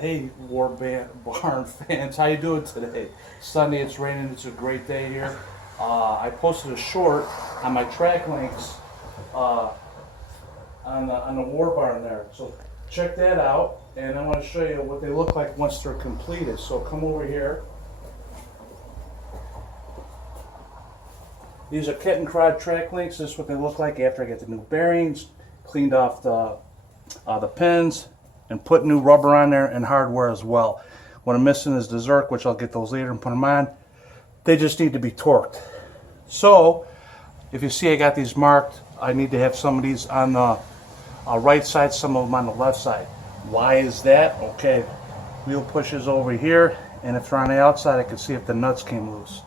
Hey, Barn fans, how you doing today? Sunday, it's raining. It's a great day here. I posted a short on my track links on the War Barn there. So check that out, and I want to show you what they look like once they're completed. So come over here. These are Kettenkrad track links. This is what they look like after I get the new bearings, cleaned off the pins, and put new rubber on there and hardware as well. What I'm missing is the Zerk, which I'll get those later and put them on. They just need to be torqued. So if you see I got these marked, I need to have some of these on the right side, some of them on the left side. Why is that? Okay, wheel pushes over here, and if they're on the outside, I can see if the nuts came loose.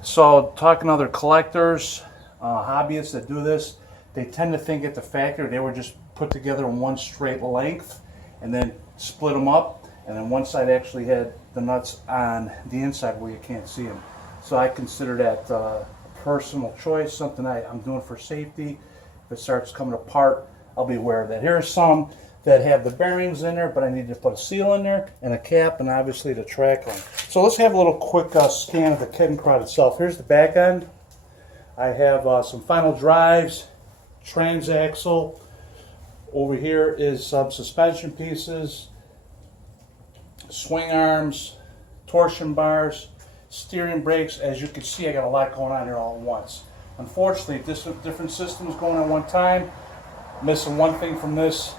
So talking to other collectors, hobbyists that do this, they tend to think at the factory they were just put together in one straight length and then split them up, and then one side actually had the nuts on the inside where you can't see them. So I consider that a personal choice, something I'm doing for safety. If it starts coming apart, I'll be aware of that. Here are some that have the bearings in there, but I need to put a seal in there and a cap, and obviously the track line. So let's have a little quick scan of the Kettenkrad itself. Here's the back end. I have some final drives, transaxle. Over here is some suspension pieces, swing arms, torsion bars, steering brakes. As you can see, I got a lot going on here all at once. Unfortunately, different systems going on at one time. Missing one thing from this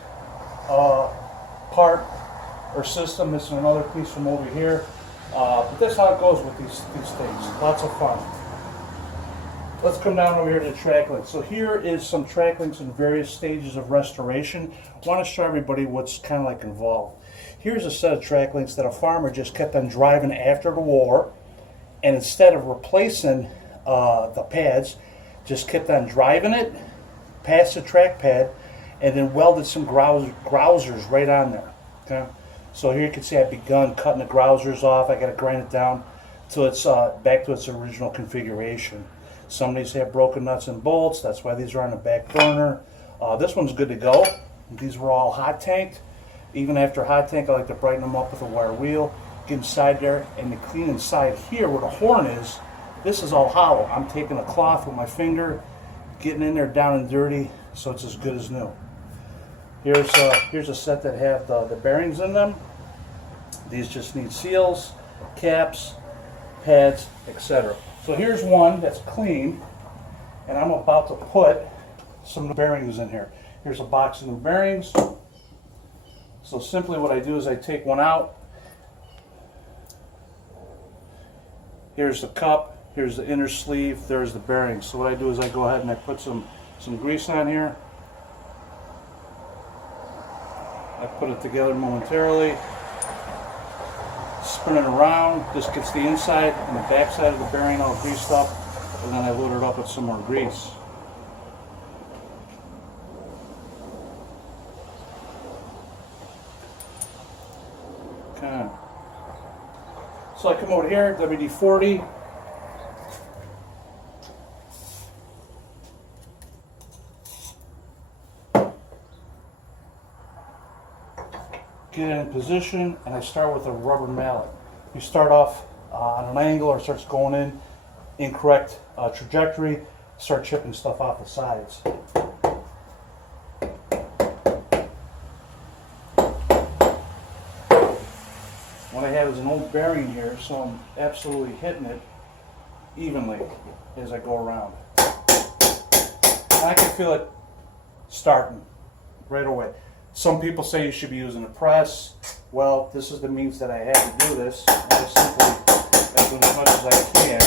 part or system, missing another piece from over here. But that's how it goes with these things. Lots of fun. Let's come down over here to the track links. So here is some track links in various stages of restoration. I want to show everybody what's kind of like involved. Here's a set of track links that a farmer just kept on driving after the war, and instead of replacing the pads, just kept on driving it past the track pad, and then welded some grousers right on there. Okay, so here you can see I've begun cutting the grousers off. I got to grind it down till it's back to its original configuration. Some of these have broken nuts and bolts. That's why these are on the back burner. This one's good to go. These were all hot tanked. Even after hot tank, I like to brighten them up with a wire wheel. Get inside there, and to clean inside here where the horn is, this is all hollow. I'm taking a cloth with my finger, getting in there down and dirty, so it's as good as new. Here's a set that have the bearings in them. These just need seals, caps, pads, etc. So here's one that's clean, and I'm about to put some new bearings in here. Here's a box of new bearings. So simply what I do is I take one out. Here's the cup, here's the inner sleeve, there's the bearings. So what I do is I go ahead and I put some grease on here. I put it together momentarily. Spin it around. This gets the inside and the back side of the bearing all greased up, and then I load it up with some more grease. Okay. So I come over here, WD-40. Get it in position, and I start with a rubber mallet. You start off on an angle, or starts going in incorrect trajectory, start chipping stuff off the sides. What I have is an old bearing here, so I'm absolutely hitting it evenly as I go around. And I can feel it starting right away. Some people say you should be using a press. Well, this is the means that I have to do this. I simply am doing as much as I can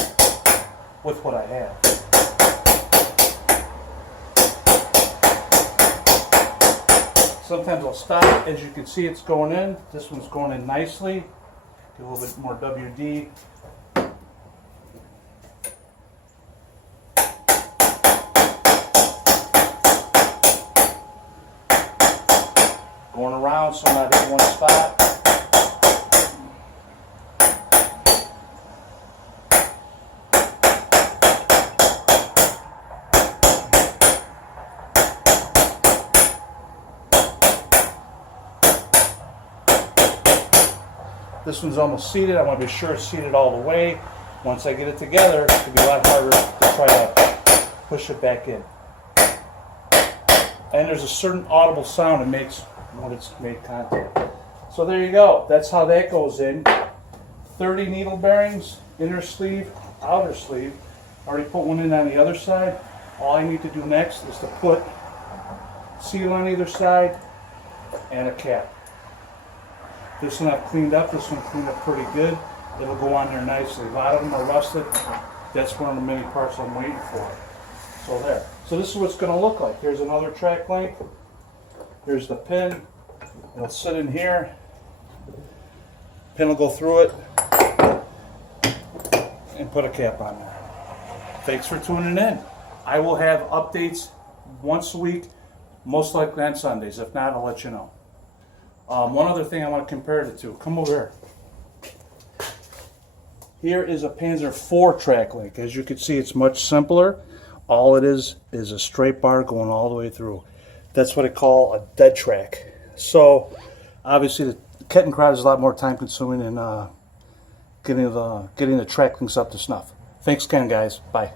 with what I have. Sometimes I'll stop. As you can see, it's going in. This one's going in nicely. Get a little bit more WD. Going around so I'm not in one spot. This one's almost seated. I want to be sure it's seated all the way. Once I get it together, it'll be a lot harder to try to push it back in. And there's a certain audible sound it makes when it's made contact. So there you go. That's how that goes in. 30 needle bearings, inner sleeve, outer sleeve. Already put one in on the other side. All I need to do next is to put seal on either side and a cap. This one I've cleaned up. This one cleaned up pretty good. It'll go on there nicely. A lot of them are rusted. That's one of the many parts I'm waiting for. So there. So this is what it's going to look like. Here's another track length. Here's the pin. It'll sit in here. Pin will go through it and put a cap on there. Thanks for tuning in. I will have updates once a week, most likely on Sundays. If not, I'll let you know. One other thing I want to compare it to. Come over here. Here is a Panzer IV track link. As you can see, it's much simpler. All it is a straight bar going all the way through. That's what I call a dead track. So, obviously, the Kettenkrad is a lot more time consuming than getting the track links up to snuff. Thanks again, guys. Bye.